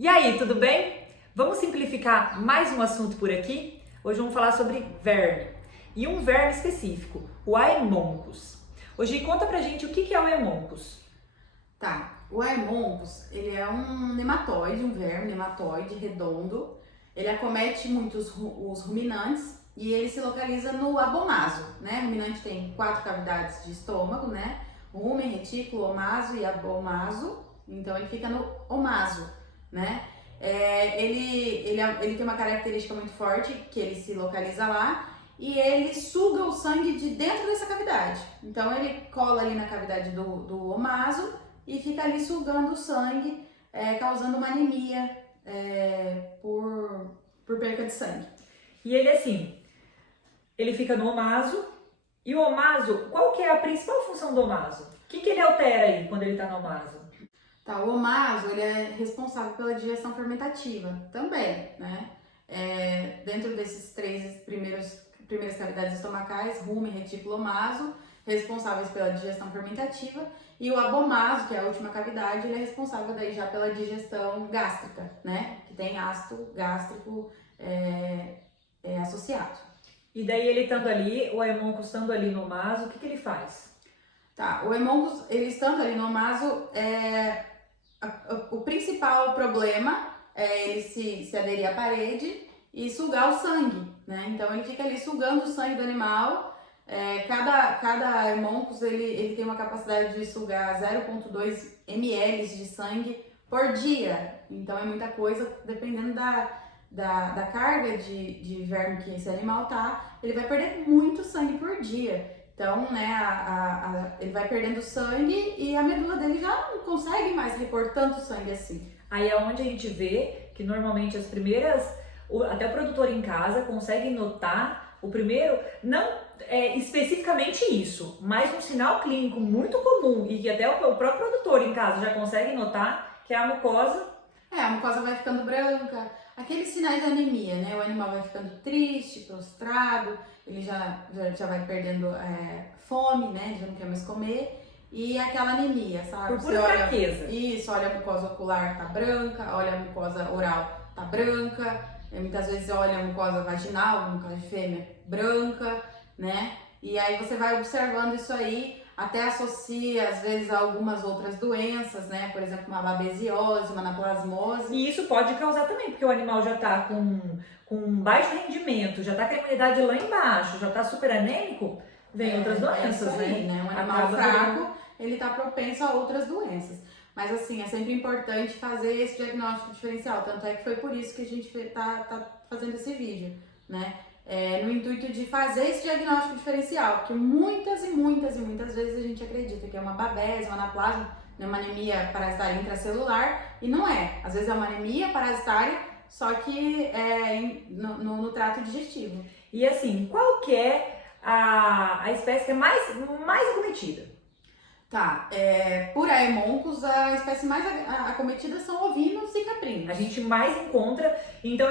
E aí, tudo bem? Vamos simplificar mais um assunto por aqui? Hoje vamos falar sobre verme. E um verme específico, o Haemoncus. Hoje conta pra gente o que é o Haemoncus. Tá, o Haemoncus, ele é um nematóide, um verme nematóide redondo. Ele acomete muito os ruminantes e ele se localiza no abomaso, né? O ruminante tem 4 cavidades de estômago, né? Rumen, retículo, omaso e abomaso. Então ele fica no omaso, né? Ele tem uma característica muito forte, que ele se localiza lá e ele suga o sangue de dentro dessa cavidade. Então ele cola ali na cavidade do omaso e fica ali sugando o sangue, causando uma anemia por perca de sangue. E ele assim, ele fica no omaso. E o omaso, qual que é a principal função do omaso? O que ele altera aí quando ele tá no omaso? Tá, o omaso, ele é responsável pela digestão fermentativa também, né? Dentro desses 3 primeiras cavidades estomacais, rumen, retículo, omaso, responsáveis pela digestão fermentativa, e o abomaso, que é a última cavidade, ele é responsável daí já pela digestão gástrica, né? Que tem ácido gástrico associado. E daí ele estando ali, o Haemoncus estando ali no omaso, o que ele faz? Tá, o Haemoncus, ele estando ali no omaso, o principal problema é ele se aderir à parede e sugar o sangue, né? Então ele fica ali sugando o sangue do animal. Cada Haemoncus ele tem uma capacidade de sugar 0,2 ml de sangue por dia. Então é muita coisa, dependendo da carga de verme que esse animal tá, ele vai perder muito sangue por dia. Então, né, ele vai perdendo sangue e a medula dele já não consegue mais repor tanto sangue assim. Aí é onde a gente vê que normalmente as primeiras, até o produtor em casa consegue notar o primeiro, não especificamente isso, mas um sinal clínico muito comum e que até o próprio produtor em casa já consegue notar, que é a mucosa. A mucosa vai ficando branca, aqueles sinais de anemia, né? O animal vai ficando triste, prostrado, ele já vai perdendo fome, né? Ele já não quer mais comer. E aquela anemia, sabe? Por pura fraqueza. Isso, olha a mucosa ocular tá branca, olha a mucosa oral tá branca, muitas vezes olha a mucosa vaginal, no caso de fêmea, branca, né? E aí você vai observando isso aí, até associa às vezes a algumas outras doenças, né? Por exemplo, uma babesiose, uma anaplasmose. E isso pode causar também, porque o animal já tá com baixo rendimento, já tá com a imunidade lá embaixo, já tá super anêmico, vem outras doenças, isso aí, né? Um animal fraco, ele tá propenso a outras doenças. Mas assim, é sempre importante fazer esse diagnóstico diferencial, tanto é que foi por isso que a gente tá fazendo esse vídeo, né? No intuito de fazer esse diagnóstico diferencial, porque muitas vezes a gente acredita que é uma babese, uma anaplasma, uma anemia parasitária intracelular, e não é. Às vezes é uma anemia parasitária, só que no trato digestivo. E assim, qual que é a espécie que é mais acometida? Tá, por Haemoncus, a espécie mais acometida são ovinos e caprinos. A gente mais encontra, então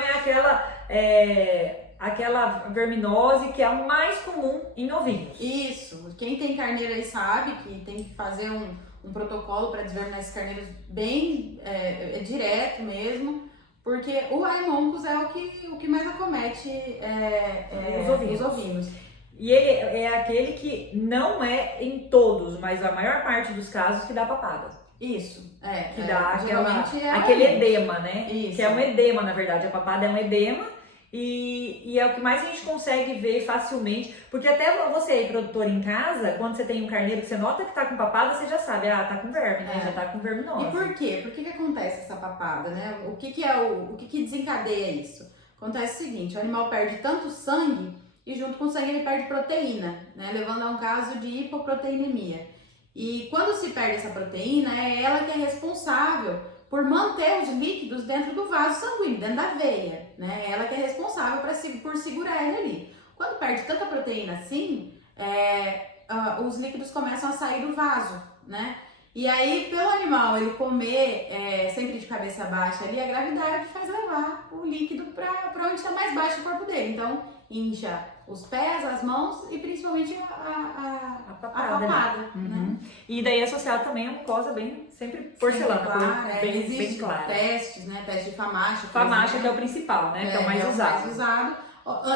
aquela verminose que é a mais comum em ovinos. Isso, quem tem carneiro aí sabe que tem que fazer um protocolo para desverminar esses carneiros bem direto mesmo, porque o Haemoncus é o que mais acomete os ovinos. E ele é aquele que não é em todos, mas a maior parte dos casos que dá papada. Isso, que dá geralmente aquele edema, né? Isso. Que é um edema, na verdade. A papada é um edema e é o que mais a gente consegue ver facilmente. Porque até você aí, produtor em casa, quando você tem um carneiro que você nota que tá com papada, você já sabe, tá com verme, né? Já tá com verminose. E por quê? Por que acontece essa papada, né? O que desencadeia isso? Acontece o seguinte, o animal perde tanto sangue e junto com o sangue ele perde proteína, né? Levando a um caso de hipoproteinemia. E quando se perde essa proteína, é ela que é responsável por manter os líquidos dentro do vaso sanguíneo, dentro da veia, né? É ela que é responsável por segurar ele ali. Quando perde tanta proteína assim, os líquidos começam a sair do vaso, né? E aí, pelo animal ele comer sempre de cabeça baixa ali, a gravidade faz levar o líquido para onde está mais baixo o corpo dele. Então, incha os pés, as mãos e principalmente a papada. né? Uhum. E daí associado também a mucosa bem, sempre porcelana, clara, bem clara. Testes, né? Teste de Famacha. Famacha que é o principal, né? Que é o mais usado.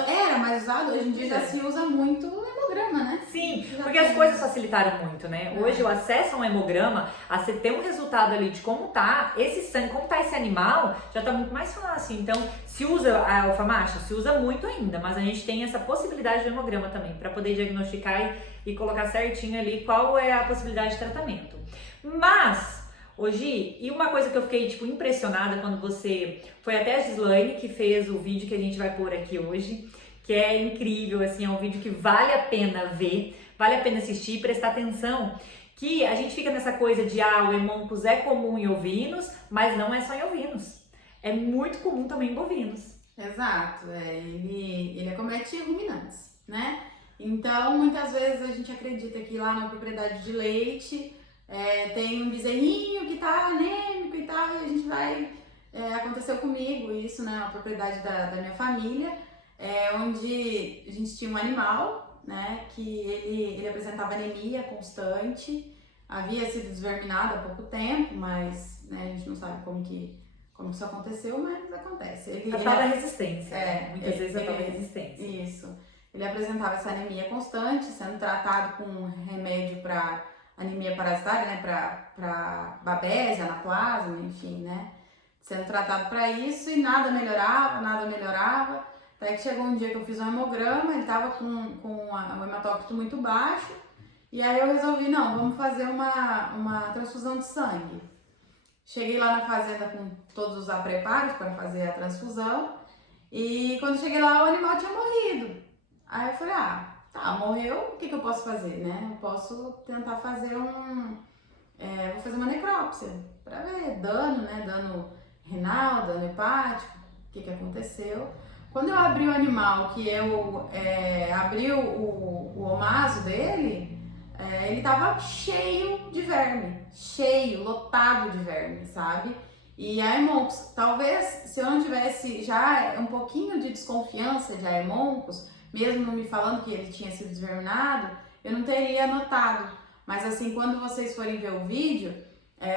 Era mais usado, hoje em dia já se usa muito o hemograma, né? Sim, porque as coisas facilitaram muito, né? Hoje o acesso a um hemograma, a você ter um resultado ali de como tá esse sangue, como tá esse animal, já tá muito mais fácil. Então, se usa a Famacha? Se usa muito ainda, mas a gente tem essa possibilidade do hemograma também, para poder diagnosticar e colocar certinho ali qual é a possibilidade de tratamento. Mas, hoje, e uma coisa que eu fiquei, tipo, impressionada quando você... Foi até a Gislaine que fez o vídeo que a gente vai pôr aqui hoje, que é incrível, assim, é um vídeo que vale a pena ver, vale a pena assistir e prestar atenção, que a gente fica nessa coisa de, o hemoncus é comum em ovinos, mas não é só em ovinos. É muito comum também em bovinos. Exato, ele acomete ruminantes, né? Então, muitas vezes a gente acredita que lá na propriedade de leite tem um bezerrinho que tá anêmico e tal, e a gente vai... aconteceu comigo isso, né? Na propriedade da minha família, onde a gente tinha um animal, né? Que ele apresentava anemia constante, havia sido desverminado há pouco tempo, mas né, a gente não sabe como isso aconteceu, mas acontece. A tal da resistência, né? Muitas vezes a tal da resistência. Isso. Ele apresentava essa anemia constante, sendo tratado com remédio para anemia parasitária, né? Para babésia, anaplasma, enfim, né? Sendo tratado para isso e nada melhorava. Até que chegou um dia que eu fiz um hemograma, ele tava com o hematócrito muito baixo, e aí eu resolvi, não, vamos fazer uma transfusão de sangue. Cheguei lá na fazenda com todos os preparos para fazer a transfusão, e quando cheguei lá o animal tinha morrido. Aí eu falei, morreu, o que eu posso fazer, né? Eu posso tentar fazer vou fazer uma necrópsia, para ver dano, né? Dano renal, dano hepático, o que aconteceu. Quando eu abri o animal, que eu abri o omaso dele, ele tava cheio de verme, lotado de verme, sabe? E a Haemonchus, talvez se eu não tivesse já um pouquinho de desconfiança de Haemonchus, mesmo me falando que ele tinha sido desverminado, eu não teria notado. Mas assim, quando vocês forem ver o vídeo,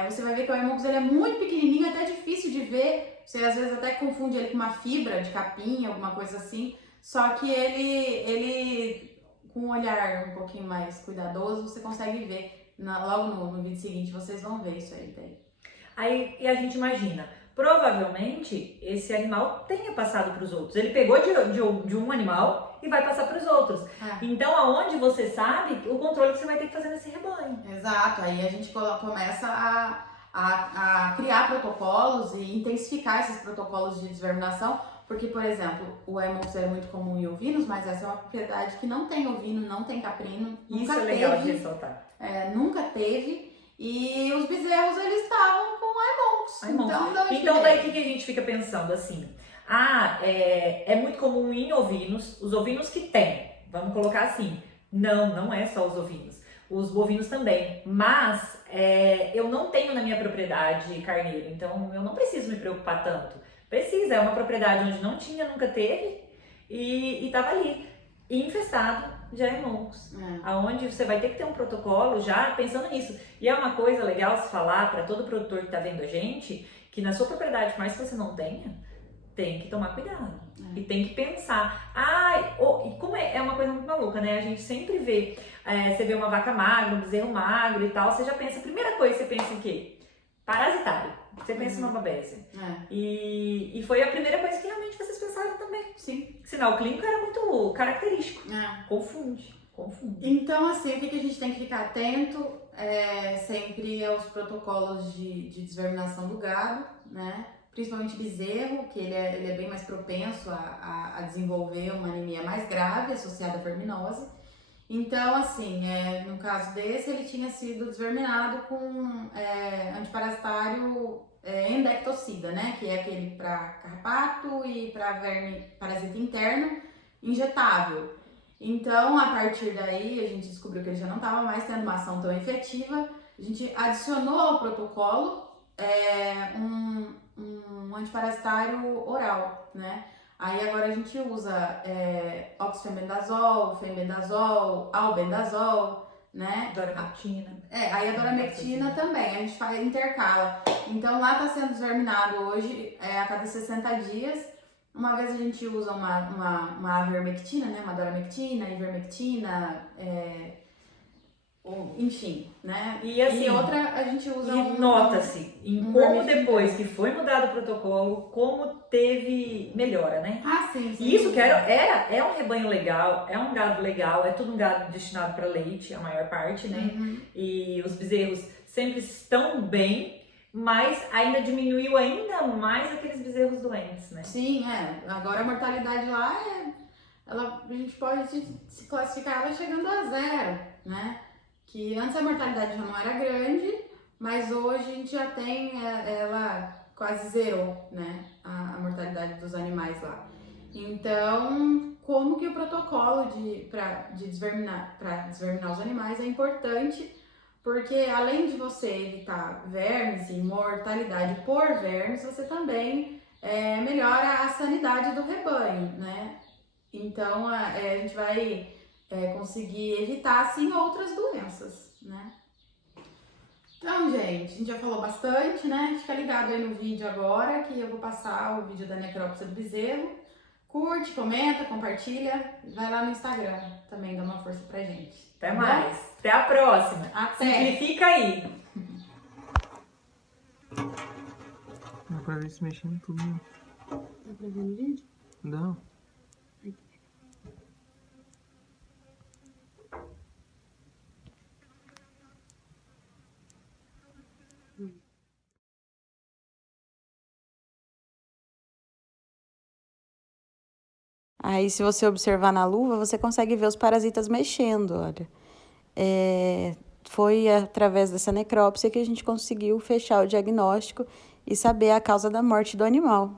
você vai ver que o Haemonchus ele é muito pequenininho, até difícil de ver. Você às vezes até confunde ele com uma fibra de capim, alguma coisa assim. Só que ele com um olhar um pouquinho mais cuidadoso, você consegue ver. Logo no vídeo seguinte vocês vão ver isso aí daí. Aí e a gente imagina, provavelmente esse animal tenha passado para os outros. Ele pegou de um animal e vai passar para os outros. Então, aonde você sabe o controle que você vai ter que fazer nesse rebanho. Exato, aí a gente começa a criar protocolos e intensificar esses protocolos de desverminação, porque, por exemplo, o Haemonchus é muito comum em ovinos, mas essa é uma propriedade que não tem ovino, não tem caprino. Isso é legal de ressaltar. Nunca teve, e os bezerros eles estavam com Haemonchus. Então daí o que a gente fica pensando assim? É muito comum em ovinos, os ovinos que tem, vamos colocar assim, não é só os ovinos, os bovinos também, mas eu não tenho na minha propriedade carneiro, então eu não preciso me preocupar tanto. Precisa, é uma propriedade onde não tinha, nunca teve e tava ali, infestado de Haemonchus, aonde você vai ter que ter um protocolo já pensando nisso. E é uma coisa legal se falar para todo produtor que tá vendo a gente, que na sua propriedade, por mais que você não tenha, tem que tomar cuidado e tem que pensar. E como é uma coisa muito maluca, né? A gente sempre vê, você vê uma vaca magra, um bezerro magro e tal, você já pensa, a primeira coisa que você pensa em quê? Parasitário. Você pensa numa babésia. E foi a primeira coisa que realmente vocês pensaram também. Sim. Sinal clínico era muito característico. Confunde. Então, assim, o que a gente tem que ficar atento sempre aos protocolos de desverminação do gado, né? Principalmente bezerro, que ele é bem mais propenso a desenvolver uma anemia mais grave associada à verminose. Então, assim, no caso desse, ele tinha sido desverminado com antiparasitário endectocida, né? Que é aquele para carrapato e para verme parasita interno injetável. Então, a partir daí, a gente descobriu que ele já não estava mais tendo uma ação tão efetiva. A gente adicionou ao protocolo um antiparasitário oral, né? Aí agora a gente usa oxifenbendazol, fenbendazol, albendazol, né? Doramectina. Aí a doramectina também, a gente intercala. Então lá tá sendo desverminado hoje a cada 60 dias. Uma vez a gente usa uma avermectina, né? Uma doramectina, ivermectina, enfim, né? E, assim, e outra a gente usa nota-se em como depois que foi mudado o protocolo, como teve melhora, né? Sim. E isso que é um rebanho legal, é um gado legal, é tudo um gado destinado para leite, a maior parte, né? E os bezerros sempre estão bem, mas ainda diminuiu ainda mais aqueles bezerros doentes, né? Sim, agora a mortalidade lá a gente pode se classificar ela chegando a 0, né? Que antes a mortalidade já não era grande, mas hoje a gente já tem ela quase zerou, né? A mortalidade dos animais lá. Então, como que o protocolo para desverminar os animais é importante, porque além de você evitar vermes e mortalidade por vermes, você também melhora a sanidade do rebanho, né? Então, a gente vai conseguir evitar, assim, outras doenças, né? Então, gente, a gente já falou bastante, né? Fica ligado aí no vídeo agora, que eu vou passar o vídeo da necrópsia do bezerro. Curte, comenta, compartilha. Vai lá no Instagram também, dá uma força pra gente. Até mais. Até a próxima. Até. Simplifica aí. Dá pra ver se mexendo tudo. Tá pra ver no vídeo? Não. Aí, se você observar na luva, você consegue ver os parasitas mexendo, olha. Foi através dessa necrópsia que a gente conseguiu fechar o diagnóstico e saber a causa da morte do animal.